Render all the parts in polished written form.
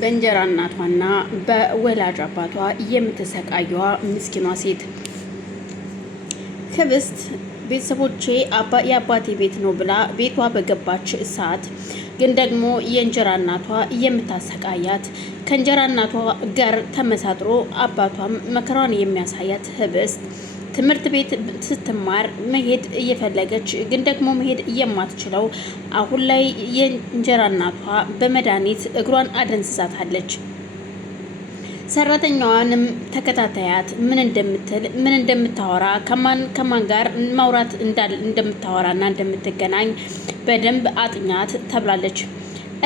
በእንጀራ እናቷና በወላጅ አባቷ የምትሰቃየዋ ምስኪኗ ሴት ህብስት ቤተሰቦቼ የአባቴ ቤት ነው ብላ ቤቷ በገባች ሰዓት ግን ደግሞ የእንጀራ እናቷ የምታሰቃያት ከእንጀራ እናቷ ጋር ተመሳጥሮ አባቷም መከራዋን የሚያሳያት ህብስት ትምህርት ቤት ስትማር መሄድ እየፈለገች ግን ደግሞ መሄድ የማትችለው አሁን ላይ የእንጀራ እናቷ በመድኃኒት እግሯን አደንዝዛታለች። ሰራተኛዋንም ተከታታያት ምን እንደምትል ምን እንደምታወራ ከማን ጋር ማውራት እንደምታወራና እንደምትገናኝ በደንብ አጥኛት ተብላለች።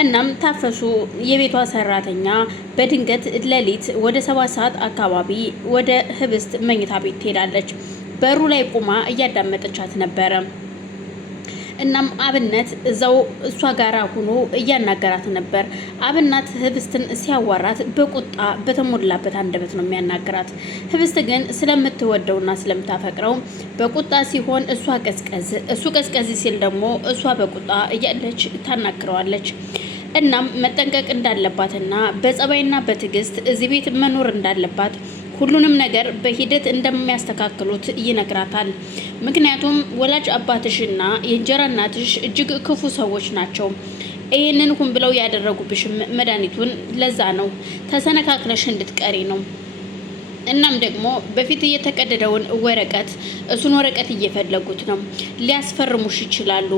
እናም ታፈሱ የቤቷ ሰራተኛ በድንገት ሌሊት ወደ 7 ሰዓት አካባቢ ወደ ህብስት መኝታ ቤት ትሄዳለች። በሩ ላይ ቆማ እያዳመጠቻት ነበረ። እናም አብነት እዛው እሷ ጋር ሆኖ እያናገራት ነበር። አብነት ህብስትን ሲያዋራት በቁጣ በተሞላበት አንደበት ነው የሚያናገራት። ህብስት ግን ስለምትወደውና ስለምታፈቅረው በቁጣ ሲሆን እሱ ቀዝቀዝ ሲል ደግሞ እሷ በቁጣ እያለች ታናግረዋለች። እናም መጠንቀቅ እንዳለባትና በጸባይና በትዕግስት እዚህ ቤት መኖር እንዳለባት ሁሉንም ነገር በሂደት እንደሚያስተካክሉት ይነግራታል። ምክንያቱም ወላጅ አባትሽና የእንጀራ እናትሽ እጅግ ክፉ ሰዎች ናቸው። ይህንን ሁን ብለው ያደረጉብሽም መድኃኒቱን ለዛ ነው፣ ተሰነካክለሽ እንድትቀሪ ነው። እናም ደግሞ በፊት የተቀደደውን ወረቀት እሱን ወረቀት እየፈለጉት ነው፣ ሊያስፈርሙሽ ይችላሉ።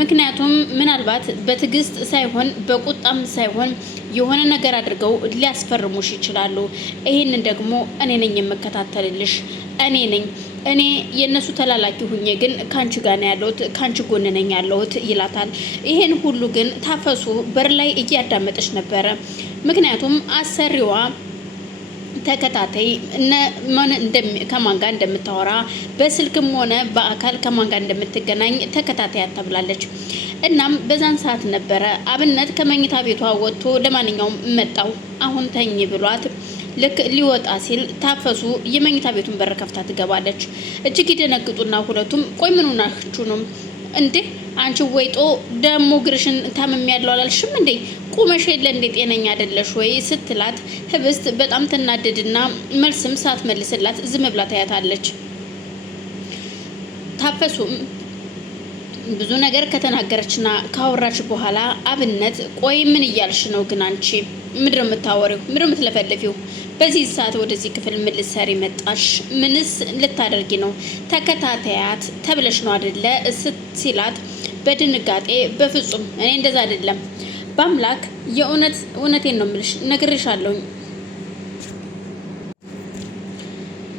ምክንያቱም ምናልባት በትዕግስት ሳይሆን በቁጣም ሳይሆን የሆነ ነገር አድርገው ሊያስፈርሙሽ ይችላሉ። ይህንን ደግሞ እኔ ነኝ የምከታተልልሽ፣ እኔ የነሱ ተላላኪ ሁኜ ግን ካንቺ ጋር ነው ያለሁት፣ ካንቺ ጎን ነኝ ያለሁት ይላታል። ይሄን ሁሉ ግን ታፈሱ በር ላይ እያዳመጠች ነበረ። ምክንያቱም አሰሪዋ ተከታታይ ከማን ጋር እንደምታወራ በስልክም ሆነ በአካል ከማን ጋር እንደምትገናኝ ተከታታይ ተብላለች። እናም በዛን ሰዓት ነበረ አብነት ከመኝታ ቤቷ ወጥቶ ለማንኛውም መጣው አሁን ተኝ ብሏት ልክ ሊወጣ ሲል ታፈሱ የመኝታ ቤቱን በር ከፍታ ትገባለች። እጅግ ይደነግጡና ሁለቱም ቆይ ምን ሆናችሁ ነው እንዴ? አንቺ ወይጦ ደሞ ግርሽን ታመም ያለው አላልሽም እንዴ? ቁመሽ የለ እንዴ? ጤነኛ አይደለሽ ወይ ስትላት ህብስት በጣም ትናደድና መልስም ሳትመልስላት ዝም ብላ ታያታለች። ታፈሱም ብዙ ነገር ከተናገረችና ካወራች በኋላ አብነት ቆይ ምን እያልሽ ነው ግን አንቺ ምድር የምታወሪው ምድር የምትለፈልፊው በዚህ ሰዓት ወደዚህ ክፍል ምን ልትሰሪ መጣሽ? ምንስ ልታደርጊ ነው? ተከታታያት ተብለሽ ነው አይደለ ሲላት በድንጋጤ በፍጹም እኔ እንደዛ አይደለም፣ በአምላክ እውነቴን ነው የምልሽ ነግሬሻለሁ።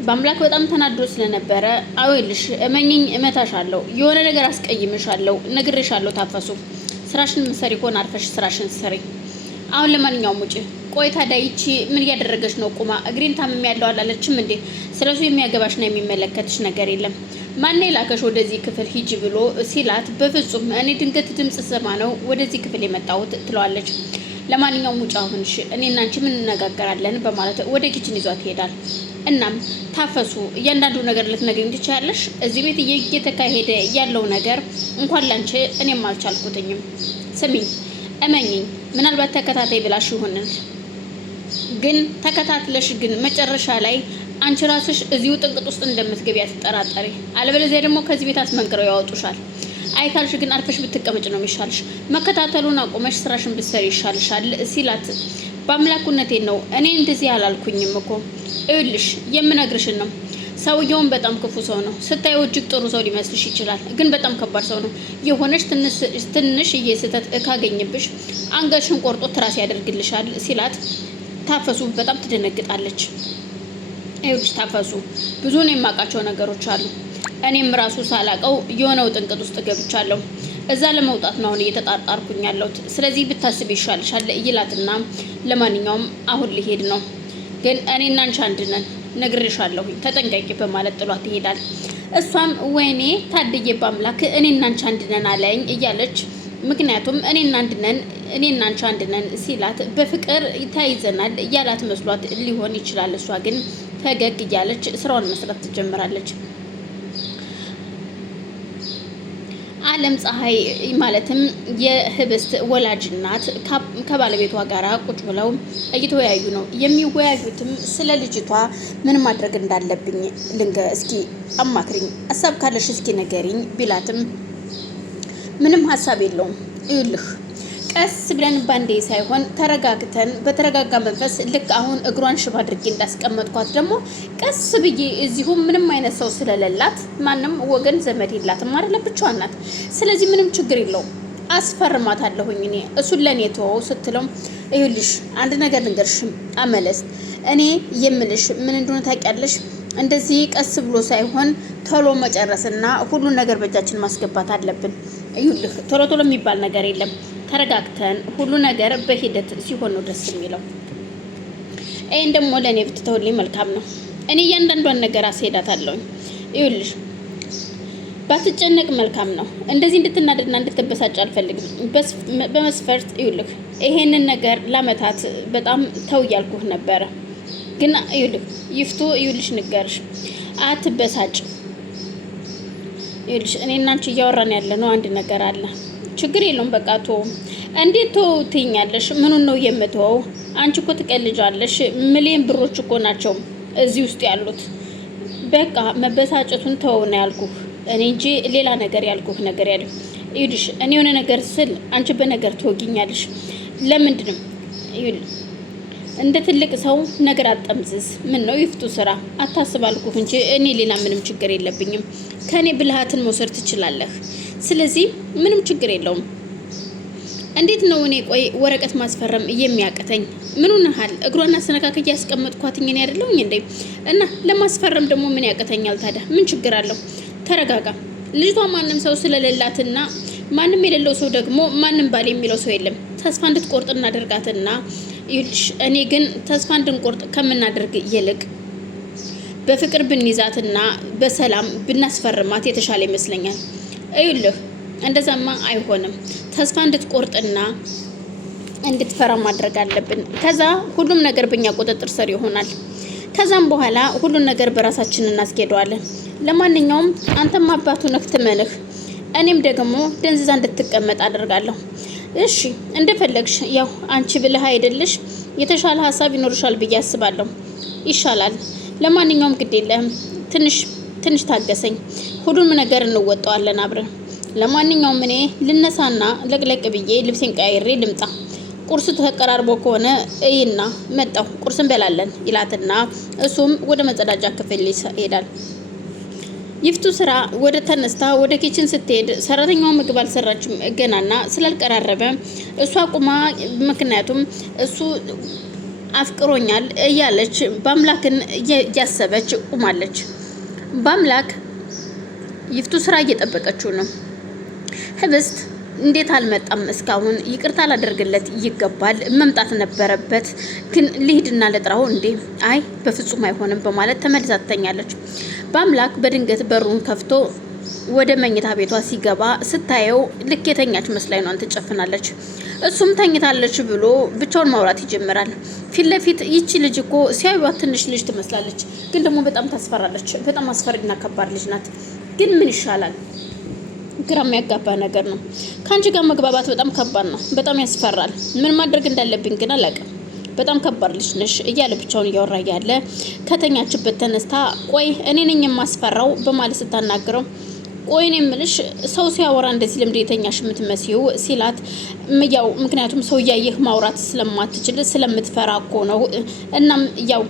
በአምላክ በጣም ተናዶ ስለነበረ አውልሽ እመኝኝ እመታሻለሁ፣ የሆነ ነገር አስቀይምሻለሁ፣ ነግሬሻለሁ። ታፈሱ ስራሽን ምሰሪ ሆነ አርፈሽ ስራሽን ሰሪ። አሁን ለማንኛውም ውጪ። ቆይ ታዲያ ይቺ ምን እያደረገች ነው? ቁማ እግሬን ታምም ያለው አላለችም እንዴ? ስለሱ የሚያገባሽና የሚመለከትሽ ነገር የለም። ማን የላከሽ ወደዚህ ክፍል ሂጂ ብሎ ሲላት በፍጹም እኔ ድንገት ድምጽ ሰማ ነው ወደዚህ ክፍል የመጣሁት ትለዋለች። ለማንኛውም ውጪ አሁን እሺ፣ እኔና አንቺ ምን እንነጋገራለን በማለት ወደ ኪችን ይዟት ይሄዳል። እናም ታፈሱ እያንዳንዱ ነገር ልትነግሪኝ ትችያለሽ? እዚህ ቤት እየተካሄደ ያለው ነገር እንኳን ላንቺ እኔም አልቻልኩትኝም። ስሚኝ እመኝኝ፣ ምናልባት ተከታታይ ብላሽ ይሆናል፣ ግን ተከታትለሽ ግን መጨረሻ ላይ አንቺ ራስሽ እዚሁ ጥንቅጥ ውስጥ እንደምትገቢ አትጠራጠሪ። አለበለዚያ ደግሞ ከዚህ ቤት አስመንክረው ያወጡሻል። አይካልሽ ግን አርፈሽ ብትቀመጭ ነው የሚሻልሽ። መከታተሉን አቁመሽ ስራሽን ብትሰሪ ይሻልሻል ሲላት በአምላኩነቴን ነው እኔ እንደዚህ አላልኩኝም እኮ እልሽ የምነግርሽን ነው። ሰውየውን በጣም ክፉ ሰው ነው። ስታየው እጅግ ጥሩ ሰው ሊመስልሽ ይችላል፣ ግን በጣም ከባድ ሰው ነው። የሆነች ትንሽዬ ስህተት ካገኝብሽ አንገትሽን ቆርጦ ትራስ ያደርግልሻል ሲላት ታፈሱ በጣም ትደነግጣለች። ይኸውልሽ ታፈሱ ብዙ ነው የማውቃቸው ነገሮች አሉ። እኔም ራሱ ሳላቀው የሆነው ጥንቅጥ ውስጥ ገብቻለሁ። እዛ ለመውጣት ነው አሁን እየተጣጣርኩኝ ያለሁት። ስለዚህ ብታስብ ይሻልሻል ይላትና ለማንኛውም አሁን ሊሄድ ነው፣ ግን እኔና አንቺ አንድ ነን ነግሬሻለሁ፣ ተጠንቀቂ በማለት ጥሏት ይሄዳል። እሷም ወይኔ ታድዬ በአምላክ እኔና አንቺ አንድ ነን አለኝ እያለች ምክንያቱም እኔና አንቺ አንድ ነን ሲላት በፍቅር ተያይዘናል እያላት መስሏት ሊሆን ይችላል። እሷ ግን ፈገግ እያለች ስራውን መስራት ትጀምራለች። አለም ፀሐይ ማለትም የህብስት ወላጅ እናት ከባለቤቷ ጋር ቁጭ ብለው እየተወያዩ ነው። የሚወያዩትም ስለ ልጅቷ ምን ማድረግ እንዳለብኝ እስኪ አማክሪኝ፣ ሀሳብ ካለሽ እስኪ ንገሪኝ ቢላትም ምንም ሀሳብ የለውም። ይልህ ቀስ ብለን ባንዴ ሳይሆን ተረጋግተን በተረጋጋ መንፈስ ልክ አሁን እግሯን ሽባ አድርጌ እንዳስቀመጥኳት ደግሞ ቀስ ብዬ እዚሁም ምንም አይነት ሰው ስለሌላት ማንም ወገን ዘመድ የላትም አይደለ፣ ብቻዋን ናት። ስለዚህ ምንም ችግር የለውም አስፈርማታለሁኝ እኔ እሱን ለኔ ተወው ስትለው ይኸውልሽ አንድ ነገር ልንገርሽ አመለስ፣ እኔ የምልሽ ምን እንደሆነ ታውቂያለሽ? እንደዚህ ቀስ ብሎ ሳይሆን ቶሎ መጨረስና ሁሉን ነገር በእጃችን ማስገባት አለብን። ይኸውልህ ቶሎ ቶሎ የሚባል ነገር የለም። ተረጋግተን ሁሉ ነገር በሂደት ሲሆን ነው ደስ የሚለው። ይሄን ደግሞ ለኔ ብትተውልኝ መልካም ነው። እኔ እያንዳንዷን ነገር አስሄዳታለሁ። ይኸውልሽ ባትጨነቅ መልካም ነው። እንደዚህ እንድትናደድና እንድትበሳጭ አልፈልግም። በመስፈርት ይኸውልህ ይሄንን ነገር ለአመታት በጣም ተው እያልኩህ ነበረ፣ ግን ይኸውልሽ ንገርሽ አትበሳጭ። ይኸውልሽ እኔና አንቺ እያወራን ያለ ነው አንድ ነገር አለ። ችግር የለውም በቃ ተው። እንዴት ተው ትይኛለሽ? ምኑን ነው የምትወው? አንቺ እኮ ትቀልጃለሽ። ሚሊዮን ብሮች እኮ ናቸው እዚህ ውስጥ ያሉት። በቃ መበሳጨቱን ተው ነው ያልኩህ እኔ እንጂ ሌላ ነገር ያልኩህ ነገር ያለ። ይኸውልሽ እኔ የሆነ ነገር ስል አንቺ በነገር ትወጊኛለሽ። ለምንድን ነው እንደ ትልቅ ሰው ነገር አጠምዝዝ። ምን ነው ይፍቱ ስራ አታስብ አልኩህ እንጂ እኔ ሌላ ምንም ችግር የለብኝም። ከኔ ብልሃትን መውሰድ ትችላለህ። ስለዚህ ምንም ችግር የለውም። እንዴት ነው እኔ ቆይ ወረቀት ማስፈረም የሚያቀተኝ? ምኑን ሀል እግሯን አስተነካክዬ ያስቀመጥኳትኝ እኔ አይደለሁኝ እንዴ? እና ለማስፈረም ደግሞ ምን ያቀተኛል ታዲያ? ምን ችግር አለው? ተረጋጋ። ልጅቷ ማንም ሰው ስለሌላትና ማንም የሌለው ሰው ደግሞ ማንም ባል የሚለው ሰው የለም። ተስፋ እንድትቆርጥ እናደርጋትና ይልሽ እኔ ግን ተስፋ እንድንቆርጥ ከምናደርግ ይልቅ በፍቅር ብንይዛትና በሰላም ብናስፈርማት የተሻለ ይመስለኛል። ይልህ እንደዛማ አይሆንም። ተስፋ እንድትቆርጥና እንድትፈራ ማድረግ አለብን። ከዛ ሁሉም ነገር በእኛ ቁጥጥር ስር ይሆናል። ከዛም በኋላ ሁሉን ነገር በራሳችን እናስኬደዋለን። ለማንኛውም አንተም አባቱ ነህ ትመንህ፣ እኔም ደግሞ ደንዝዛ እንድትቀመጥ አደርጋለሁ። እሺ እንደፈለግሽ። ያው አንቺ ብለህ አይደለሽ የተሻለ ሀሳብ ይኖርሻል ብዬ አስባለሁ። ይሻላል። ለማንኛውም ግድ የለህም። ትንሽ ታገሰኝ። ሁሉም ነገር እንወጣዋለን አብረን። ለማንኛውም እኔ ልነሳና ለቅለቅ ብዬ ልብሴን ቀያይሬ ልምጣ። ቁርስ ተቀራርቦ ከሆነ እይና መጣሁ ቁርስ እንበላለን ይላትና እሱም ወደ መጸዳጃ ክፍል ይሄዳል። ይፍቱ ስራ ወደ ተነስታ ወደ ኪችን ስትሄድ ሰራተኛዋ ምግብ አልሰራችም ገናና ስላልቀራረበ እሷ ቁማ፣ ምክንያቱም እሱ አፍቅሮኛል እያለች በአምላክን እያሰበች ቁማለች። በአምላክ ይፍቱ ስራ እየጠበቀችው ነው። ህብስት እንዴት አልመጣም እስካሁን? ይቅርታ ላደርግለት ይገባል፣ መምጣት ነበረበት። ግን ልሂድና ለጥራው እንዴ? አይ በፍጹም አይሆንም በማለት ተመልሳ ትተኛለች። በአምላክ በድንገት በሩን ከፍቶ ወደ መኝታ ቤቷ ሲገባ ስታየው ልክ የተኛች መስላ አይኗን ትጨፍናለች። እሱም ተኝታለች ብሎ ብቻውን ማውራት ይጀምራል። ፊት ለፊት ይቺ ልጅ እኮ ሲያዩት ትንሽ ልጅ ትመስላለች፣ ግን ደግሞ በጣም ታስፈራለች። በጣም አስፈሪና ከባድ ልጅ ናት። ግን ምን ይሻላል? ግራ የሚያጋባ ነገር ነው። ከአንቺ ጋር መግባባት በጣም ከባድ ነው። በጣም ያስፈራል። ምን ማድረግ እንዳለብኝ ግን አላውቅም። በጣም ከባድ ልጅ ነሽ እያለ ብቻውን እያወራ ያለ ከተኛችበት ተነስታ ቆይ እኔ ነኝ የማስፈራው በማለት ስታናግረው ቆይ እኔ የምልሽ ሰው ሲያወራ እንደዚህ ልምድ የተኛሽ የምትመስይው ሲላት ያው ምክንያቱም ሰው እያየህ ማውራት ስለማትችል ስለምትፈራ እኮ ነው። እናም ያው